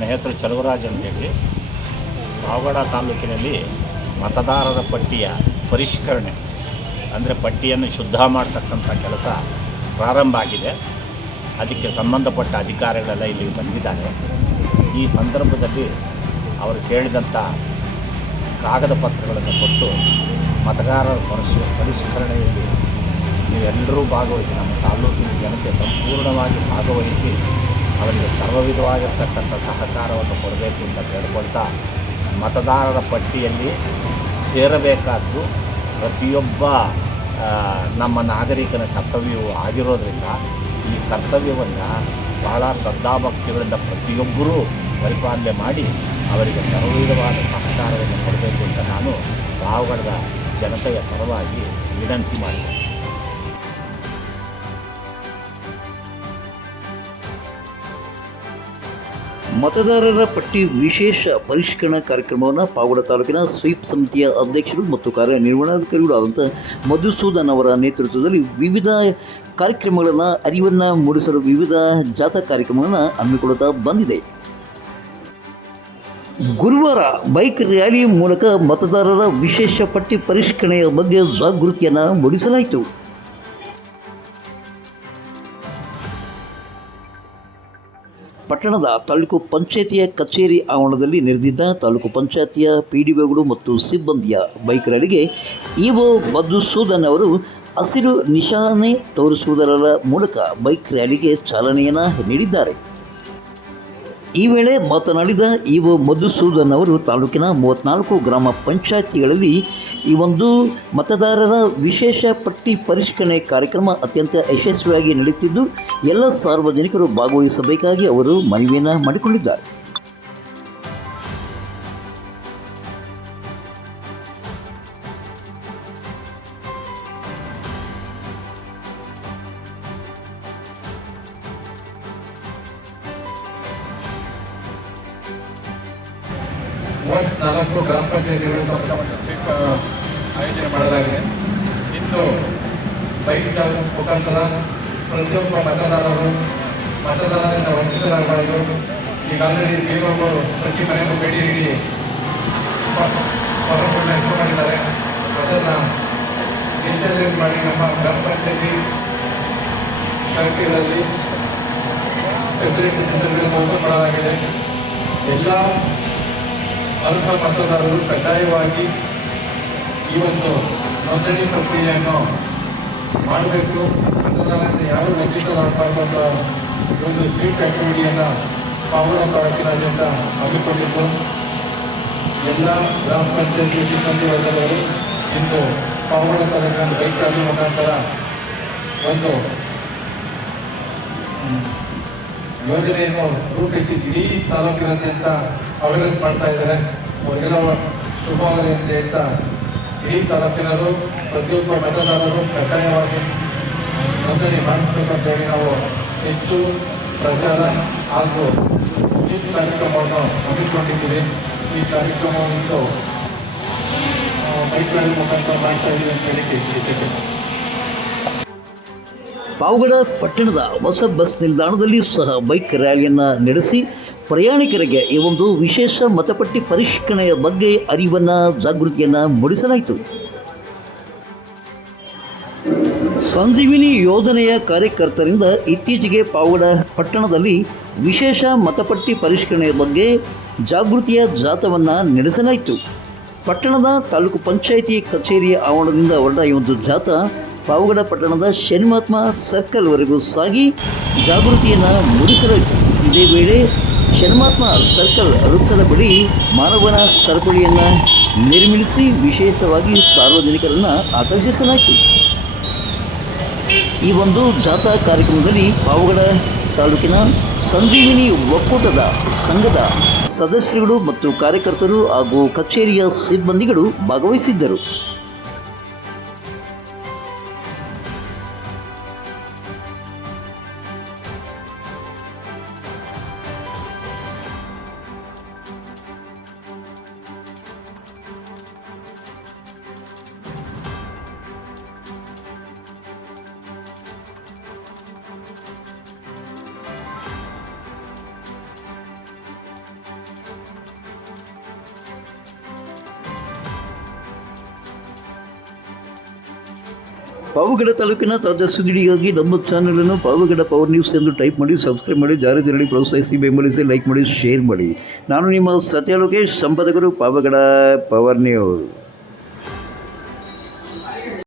ನನ್ನ ಹೆಸರು ಚಲುವರಾಜ್ ಅಂತೇಳಿ. ಪಾವಗಡ ತಾಲೂಕಿನಲ್ಲಿ ಮತದಾರರ ಪಟ್ಟಿಯ ಪರಿಷ್ಕರಣೆ ಅಂದರೆ ಪಟ್ಟಿಯನ್ನು ಶುದ್ಧ ಮಾಡ್ತಕ್ಕಂಥ ಕೆಲಸ ಪ್ರಾರಂಭ ಆಗಿದೆ. ಅದಕ್ಕೆ ಸಂಬಂಧಪಟ್ಟ ಅಧಿಕಾರಿಗಳೆಲ್ಲ ಇಲ್ಲಿಗೆ ಬಂದಿದ್ದಾರೆ. ಈ ಸಂದರ್ಭದಲ್ಲಿ ಅವರು ಕೇಳಿದಂಥ ಕಾಗದ ಪತ್ರಗಳನ್ನು ಕೊಟ್ಟು ಮತದಾರರ ಪರಿಷ್ಕರಣೆಯಲ್ಲಿ ನೀವೆಲ್ಲರೂ ಭಾಗವಹಿಸಿ, ನಮ್ಮ ತಾಲೂಕಿನ ಜನತೆ ಸಂಪೂರ್ಣವಾಗಿ ಭಾಗವಹಿಸಿ ಅವರಿಗೆ ಸರ್ವವಿಧವಾಗಿರ್ತಕ್ಕಂಥ ಸಹಕಾರವನ್ನು ಕೊಡಬೇಕು ಅಂತ ಕೇಳ್ಕೊಳ್ತಾ, ಮತದಾರರ ಪಟ್ಟಿಯಲ್ಲಿ ಸೇರಬೇಕಾದ್ದು ಪ್ರತಿಯೊಬ್ಬ ನಮ್ಮ ನಾಗರಿಕನ ಕರ್ತವ್ಯವೂ ಆಗಿರೋದ್ರಿಂದ ಈ ಕರ್ತವ್ಯವನ್ನು ಬಹಳ ಶ್ರದ್ಧಾಭಕ್ತಿಗಳಿಂದ ಪ್ರತಿಯೊಬ್ಬರೂ ಪರಿಪಾಲನೆ ಮಾಡಿ ಅವರಿಗೆ ಸರ್ವವಿಧವಾದ ಸಹಕಾರವನ್ನು ಕೊಡಬೇಕು ಅಂತ ನಾನು ಪಾವಗಡದ ಜನತೆಯ ಪರವಾಗಿ ವಿನಂತಿ ಮಾಡಿದೆ. ಮತದಾರರ ಪಟ್ಟಿ ವಿಶೇಷ ಪರಿಷ್ಕರಣಾ ಕಾರ್ಯಕ್ರಮವನ್ನು ಪಾವಗಡ ತಾಲೂಕಿನ ಸ್ವೀಪ್ ಸಮಿತಿಯ ಅಧ್ಯಕ್ಷರು ಮತ್ತು ಕಾರ್ಯನಿರ್ವಹಣಾಧಿಕಾರಿಗಳು ಆದಂಥ ಮಧುಸೂದನ್ ಅವರ ನೇತೃತ್ವದಲ್ಲಿ ವಿವಿಧ ಕಾರ್ಯಕ್ರಮಗಳನ್ನು ಅರಿವನ್ನು ಮೂಡಿಸಲು ವಿವಿಧ ಜಾಥಾ ಕಾರ್ಯಕ್ರಮಗಳನ್ನು ಹಮ್ಮಿಕೊಳ್ಳುತ್ತಾ ಬಂದಿದೆ. ಗುರುವಾರ ಬೈಕ್ ರ್ಯಾಲಿ ಮೂಲಕ ಮತದಾರರ ವಿಶೇಷ ಪಟ್ಟಿ ಪರಿಷ್ಕರಣೆಯ ಬಗ್ಗೆ ಜಾಗೃತಿಯನ್ನು ಮೂಡಿಸಲಾಯಿತು. ಪಟ್ಟಣದ ತಾಲೂಕು ಪಂಚಾಯಿತಿಯ ಕಚೇರಿ ಆವರಣದಲ್ಲಿ ನೆರೆದಿದ್ದ ತಾಲೂಕು ಪಂಚಾಯಿತಿಯ PDOಗಳು ಮತ್ತು ಸಿಬ್ಬಂದಿಯ ಬೈಕ್ ರ್ಯಾಲಿಗೆ ಇಒ ಮಧುಸೂದನ್ ಅವರು ಹಸಿರು ನಿಶಾನೆ ತೋರಿಸುವುದರ ಮೂಲಕ ಬೈಕ್ ರ್ಯಾಲಿಗೆ ಚಾಲನೆಯನ್ನು ನೀಡಿದ್ದಾರೆ. ಈ ವೇಳೆ ಮಾತನಾಡಿದ ಇಒ ಮಧುಸೂದನ್ ಅವರು ತಾಲೂಕಿನ 34 ಗ್ರಾಮ ಪಂಚಾಯಿತಿಗಳಲ್ಲಿ ಈ ಒಂದು ಮತದಾರರ ವಿಶೇಷ ಪಟ್ಟಿ ಪರಿಷ್ಕರಣೆ ಕಾರ್ಯಕ್ರಮ ಅತ್ಯಂತ ಯಶಸ್ವಿಯಾಗಿ ನಡೆಯುತ್ತಿದ್ದು ಎಲ್ಲ ಸಾರ್ವಜನಿಕರು ಭಾಗವಹಿಸಬೇಕಾಗಿ ಅವರು ಮನವಿಯನ್ನು ಮಾಡಿಕೊಂಡಿದ್ದಾರೆ. ನಾಲ್ಕು ಗ್ರಾಮ ಪಂಚಾಯತಿಗಳು ಆಯೋಜನೆ ಮಾಡಲಾಗಿದೆ. ಇಂದು ಬೈಕ್ ಮುಖಾಂತರ ಪ್ರತಿಯೊಬ್ಬ ಮತದಾರರಿಂದ ವಂಚಿತರಾಗಬಾರದು. ಈಗಾಗಲೇ ದೇವರು ಪ್ರತಿ ಮನೆಯನ್ನು ಭೇಟಿ ನೀಡಿ ಪವರ್ಫುಲ್ ಹೆಸರು ಮಾಡಿದ್ದಾರೆ. ಅದನ್ನು ಡಿಜಿಟಲೈಸ್ ಮಾಡಿ ನಮ್ಮ ಗ್ರಾಮ ಪಂಚಾಯತಿ ಕಚೇರಿಗಳಲ್ಲಿ ಫೆಸಿಲಿಟಿ ಸೆಂಟರ್ಗಳನ್ನು ಓಪನ್ ಮಾಡಲಾಗಿದೆ. ಎಲ್ಲ ಅರ್ಹ ಮತದಾರರು ಕಡ್ಡಾಯವಾಗಿ ಈ ಒಂದು ನೋಂದಣಿ ಪ್ರಕ್ರಿಯೆಯನ್ನು ಮಾಡಬೇಕು. ಮತದಾರರಿಂದ ಯಾರು ವಂಚಿತರಾಗಬಾರದಂತ ಒಂದು ಸ್ಟ್ರೀಟ್ ಆಕ್ಟಿವಿಟಿಯನ್ನು ಪಾವಗಡ ತಾಲೂಕಿನಾದ್ಯಂತ ಹಮ್ಮಿಕೊಂಡಿದ್ದು ಎಲ್ಲ ಗ್ರಾಮ ಪಂಚಾಯತಿ ಸಿಬ್ಬಂದಿ ವರ್ಗದವರು ಇಂದು ಪಾವಗಡ ತಾಲೂಕಿನ ಬೈಕ್ ರ್ಯಾಲಿ ಮುಖಾಂತರ ಒಂದು ಯೋಜನೆಯನ್ನು ರೂಪಿಸಿ ಇಡೀ ತಾಲೂಕಿನಾದ್ಯಂತ ಅವೇರ್ನೆಸ್ ಮಾಡ್ತಾ ಇದ್ದಾರೆ. ಅವರಿಗೆಲ್ಲ ಶುಭವಾಗಲಿ ಅಂತ ಹೇಳ್ತಾ, ಇಡೀ ತಾಲೂಕಿನರು ಪ್ರತಿಯೊಬ್ಬ ಮತದಾರರು ಕಡ್ಡಾಯವಾಗಿ ನೋಂದಣಿ ಮಾಡಿಸಬೇಕು ಅಂತ ಹೇಳಿ ನಾವು ಹೆಚ್ಚು ಪ್ರಚಾರ ಹಾಗೂ ಈ ಕಾರ್ಯಕ್ರಮವನ್ನು ಹಮ್ಮಿಕೊಂಡಿದ್ದೀವಿ. ಈ ಕಾರ್ಯಕ್ರಮವನ್ನು ಬೈಕ್ ರ್ಯಾಲಿ ಮುಖಾಂತರ ಮಾಡ್ತಾ ಇದ್ದೀವಿ ಅಂತ ಹೇಳಿ ತಿಳಿಸಿದ್ದೇವೆ. ಪಾವಗಡ ಪಟ್ಟಣದ ಹೊಸ ಬಸ್ ನಿಲ್ದಾಣದಲ್ಲಿಯೂ ಸಹ ಬೈಕ್ ರ್ಯಾಲಿಯನ್ನು ನಡೆಸಿ ಪ್ರಯಾಣಿಕರಿಗೆ ಈ ಒಂದು ವಿಶೇಷ ಮತಪಟ್ಟಿ ಪರಿಷ್ಕರಣೆಯ ಬಗ್ಗೆ ಅರಿವನ್ನು ಜಾಗೃತಿಯನ್ನು ಮೂಡಿಸಲಾಯಿತು. ಸಂಜೀವಿನಿ ಯೋಜನೆಯ ಕಾರ್ಯಕರ್ತರಿಂದ ಇತ್ತೀಚೆಗೆ ಪಾವಗಡ ಪಟ್ಟಣದಲ್ಲಿ ವಿಶೇಷ ಮತಪಟ್ಟಿ ಪರಿಷ್ಕರಣೆಯ ಬಗ್ಗೆ ಜಾಗೃತಿಯ ಜಾಥಾವನ್ನು ನಡೆಸಲಾಯಿತು. ಪಟ್ಟಣದ ತಾಲೂಕು ಪಂಚಾಯಿತಿ ಕಚೇರಿಯ ಆವರಣದಿಂದ ಹೊರಟ ಈ ಒಂದು ಜಾಥಾ ಪಾವಗಡ ಪಟ್ಟಣದ ಶನಿಮಹಾತ್ಮ ಸರ್ಕಲ್ವರೆಗೂ ಸಾಗಿ ಜಾಗೃತಿಯನ್ನು ಮೂಡಿಸಲಾಯಿತು. ಇದೇ ವೇಳೆ ಶನಿಮಹಾತ್ಮ ಸರ್ಕಲ್ ವೃತ್ತದ ಬಳಿ ಮಾನವನ ಸರಪಳಿಯನ್ನು ನಿರ್ಮಿಸಿ ವಿಶೇಷವಾಗಿ ಸಾರ್ವಜನಿಕರನ್ನು ಆಕರ್ಷಿಸಲಾಯಿತು. ಈ ಒಂದು ಜಾಥಾ ಕಾರ್ಯಕ್ರಮದಲ್ಲಿ ಪಾವಗಡ ತಾಲೂಕಿನ ಸಂಜೀವಿನಿ ಒಕ್ಕೂಟದ ಸಂಘದ ಸದಸ್ಯರುಗಳು ಮತ್ತು ಕಾರ್ಯಕರ್ತರು ಹಾಗೂ ಕಚೇರಿಯ ಸಿಬ್ಬಂದಿಗಳು ಭಾಗವಹಿಸಿದ್ದರು. ಪಾವಗಡ ತಾಲೂಕಿನ ತಾಜಾ ಸುದ್ದಿಗಳಿಗಾಗಿ ನಮ್ಮ ಚಾನಲನ್ನು ಪಾವಗಡ ಪವರ್ ನ್ಯೂಸ್ ಎಂದು ಟೈಪ್ ಮಾಡಿ, ಸಬ್ಸ್ಕ್ರೈಬ್ ಮಾಡಿ, ಜಾರಿ ಪ್ರೋತ್ಸಾಹಿಸಿ, ಬೆಂಬಲಿಸಿ, ಲೈಕ್ ಮಾಡಿ, ಶೇರ್ ಮಾಡಿ. ನಾನು ನಿಮ್ಮ ಸತ್ಯ ಲೋಕೇಶ್, ಸಂಪಾದಕರು, ಪಾವಗಡ ಪವರ್ ನ್ಯೂಸ್.